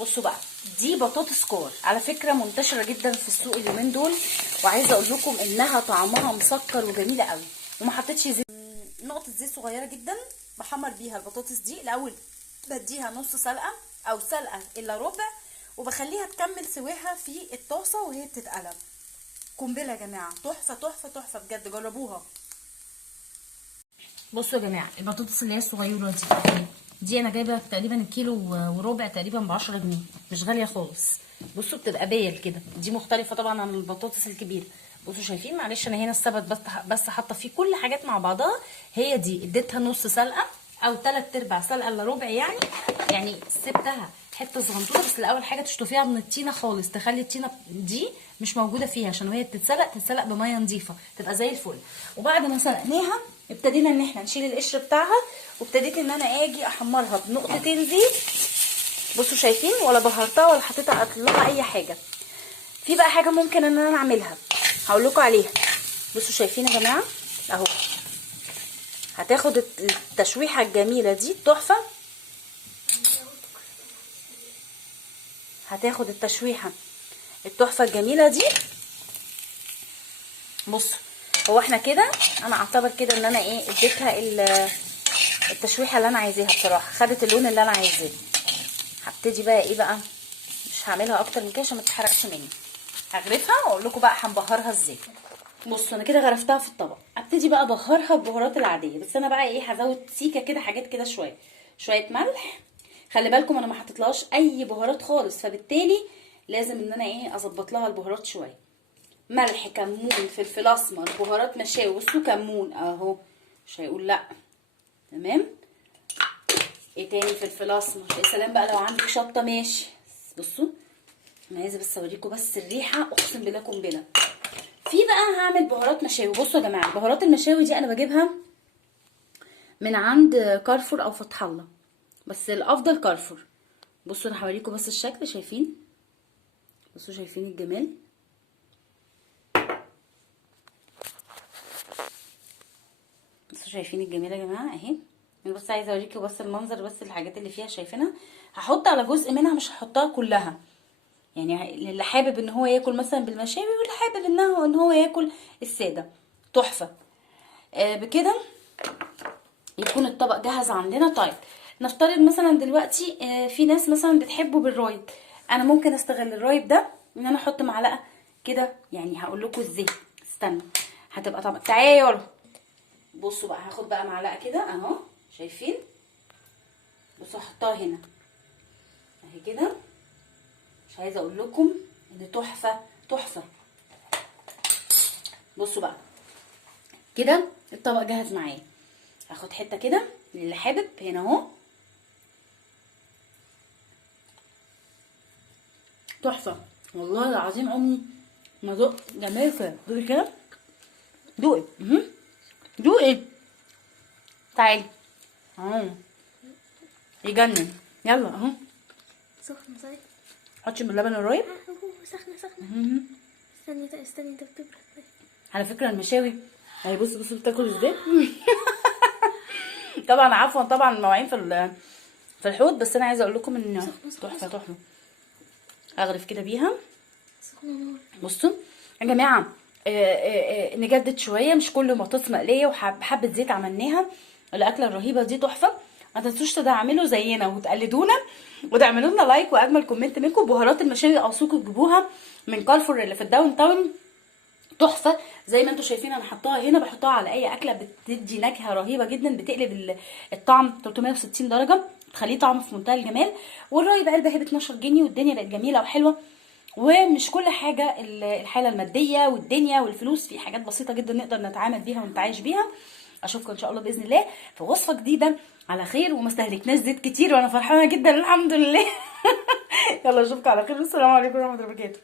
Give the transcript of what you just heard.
بصوا بقى، دي بطاطس كار على فكره منتشره جدا في السوق اليومين دول، وعايزه اقول لكم انها طعمها مسكر وجميله قوي، وما حطيتش زيت. نقطه زيت صغيره جدا بحمر بيها البطاطس دي. الاول بديها نص سلقه او سلقه الا ربع، وبخليها تكمل سواها في الطاسه وهي بتتقلب. قنبله يا جماعه، تحفه تحفه تحفه بجد، جربوها. بصوا يا جماعه، البطاطس اللي هي الصغيره دي انا جايبه تقريبا كيلو وربع تقريبا ب 10 جنيه، مش غاليه خالص. بصوا بتبقى بايل كده، دي مختلفه طبعا عن البطاطس الكبيره. بصوا شايفين، معلش انا هنا السبت بس حاطه فيه كل حاجات مع بعضها. هي دي اديتها نص سلقه او 3/4 سلقه الا ربع يعني سبتها حته صغنطوطه. بس الاول حاجه تشطفيها من الطينه خالص، تخلي الطينه دي مش موجوده فيها، عشان وهي تتسلق بميه نظيفه تبقى زي الفل. وبعد ما سلقناها ابتدينا ان احنا نشيل القشر بتاعها، وابتديت ان انا اجي احمرها بنقطتين زيت. بصوا شايفين، ولا بهرتها ولا حطيتها اطلعها اي حاجه. في بقى حاجه ممكن ان انا اعملها هقول لكم عليها. بصوا شايفين يا جماعه اهو، هتاخد التشويحه الجميله دي تحفه، هتاخد التشويحه التحفه الجميله دي. بصوا، هو احنا كده انا اعتبر كده ان انا اديتها التشويحه اللي انا عايزاها بصراحه، خدت اللون اللي انا عايزاه. هبتدي بقى مش هعملها اكتر من كده عشان ما تتحرقش مني. هغرفها واقول لكم بقى هنبهرها ازاي. بصوا انا كده غرفتها في الطبق، ابتدي بقى ابهرها بالبهارات العاديه. بس انا بقى هزود سيكه كده، حاجات كده، شويه ملح. خلي بالكم انا ما حطيتلهاش اي بهارات خالص، فبالتالي لازم ان انا اظبط لها البهارات شويه. ملح، كمون، فلفل اسمر، بهارات مشاوي. بصوا كمون اهو، مش هيقول لا. تمام. ايه تاني؟ فلفل اسمر. يا سلام بقى لو عندك شطه ماشي. بصوا انا عايزه بس اوريكم بس الريحه، اقسم بالله قنبله. في بقى هعمل بهارات مشاوي. بصوا يا جماعه، بهارات المشاوي دي انا بجيبها من عند كارفور او فتح الله، بس الافضل كارفور. بصوا انا هوريكم بس الشكل، شايفين؟ بصوا شايفين الجمال؟ بصوا شايفين الجمال يا جماعه اهي. انا بس عايزه اوريكم بس المنظر، بس الحاجات اللي فيها شايفينها. هحط على جزء منها، مش هحطها كلها، يعني اللي حابب ان هو ياكل مثلا بالمشاوي، واللي حابب ان هو ياكل الساده. تحفه. بكده يكون الطبق جاهز عندنا. طيب نفترض مثلا دلوقتي في ناس مثلا بتحبه بالرايب. انا ممكن استغل الرايب ده ان انا احط معلقه كده، يعني هقول لكم ازاي. استنى، هتبقى طبعا تعالوا. بصوا بقى، هاخد بقى معلقه كده اهو، شايفين؟ بصوا هحطها هنا اهي كده. مش عايزه اقول لكم ان تحفه تحفه. بصوا بقى كده الطبق جاهز معايا. هاخد حته كده للي حابب هنا اهو. تحفه والله العظيم، عمري ما دقت جمال كده. دوقي كده، دوقي. دوقي، تعالي اهو، يجنن. يلا اهو. سخنة صحيح؟ حطي باللبن الرايب. سخنة. استني انت بتبرد. على فكره المشاوي اهي، بصوا بتاكل ازاي. طبعا عفوا، طبعا المواعين في الحوض، بس انا عايزه اقول لكم ان تحفه تحفه. اغرف كده بيها. بصوا يا جماعه، نجدد شويه، مش كل بطاطس مقليه وحبه زيت عملناها. الاكله الرهيبه دي تحفه. ما تنسوش تعملوا زينا وتقلدونا، وتعملوا لنا لايك واجمل كومنت منكم. بهارات المشاوي اوصيكم تجيبوها من كارفور اللي في الداون تاون، تحفه. زي ما انتم شايفين انا حطاها هنا، بحطها على اي اكله بتدي نكهه رهيبه جدا، بتقلب الطعم 360 درجه، تخليه طعم في منتهى الجمال. والرايب علبه هي ب 12 جنيه، والدنيا بقت جميله وحلوه. ومش كل حاجه الحاله الماديه والدنيا والفلوس، في حاجات بسيطه جدا نقدر نتعامل بيها ونتعايش بيها. اشوفكم ان شاء الله باذن الله في وصفه جديده على خير، وما استهلكناش زيت كتير، وانا فرحانه جدا الحمد لله. يلا اشوفكم على خير، والسلام عليكم ورحمه الله وبركاته.